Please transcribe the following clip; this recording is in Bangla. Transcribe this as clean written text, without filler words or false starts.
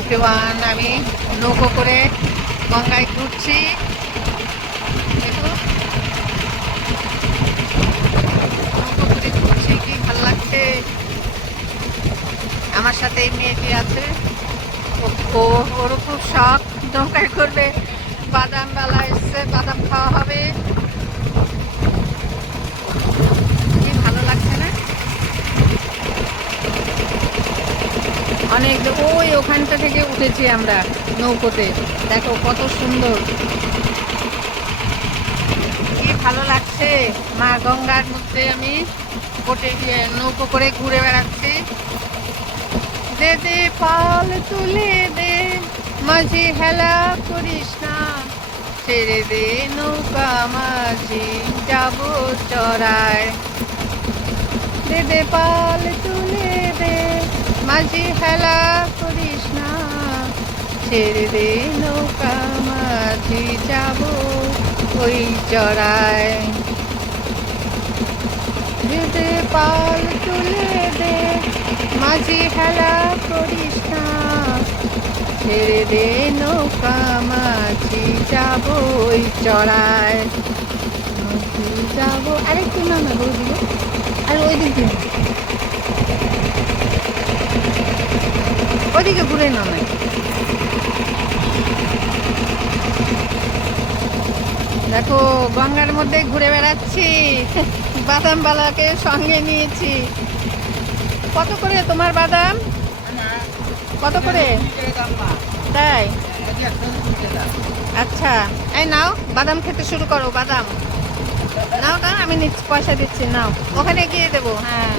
এভরিওয়ান, আমি নৌকো করে গঙ্গায় ঘুরছি। দেখুন, নৌকো করে ঘুরছি, কি ভালো লাগছে। আমার সাথে এই মেয়েটি আছে, ওরও খুব শখ নৌকায় করবে। বাদাম বেলা এসছে, বাদাম খাওয়া হবে। কি ভালো লাগছে না? অনেক ওই ওখানটা থেকে উঠেছি আমরা নৌকোতে। দেখো কত সুন্দর, কি ভালো লাগছে। মা গঙ্গার মধ্যে আমি বোটে গিয়ে নৌকো করে ঘুরে বেড়াচ্ছি। দে দে পাল তুলে দে, মাঝি হেলা করিস না, ছেড়ে দে নৌকা মাঝি, যাব চড়ায়। দে দে পাল তুলে দে, মাঝি হেলা করিস না, ছেড়ে দে নৌকা মাঝি, যাব ওই চড়ায়। দে দে পাল তুলে দে, মাঝি হেলা করিস না, ছেড়ে দে নৌকা মাঝি, যাব ওই চড়ায়। মাঝি যাব, আরেকটু নামে বৌদি, আর ওই দিক দিয়ে ওদিকে ঘুরে নামে। দেখো গঙ্গার মধ্যে ঘুরে বেড়াচ্ছি, বাদাম বালাকে সঙ্গে নিয়েছি। কত করে তোমার বাদাম? কত করে? তাই? আচ্ছা, এই নাও, বাদাম খেতে শুরু করো। বাদাম নাও, না আমি পয়সা দিচ্ছি, নাও, ওখানে গিয়ে দেবো। হ্যাঁ।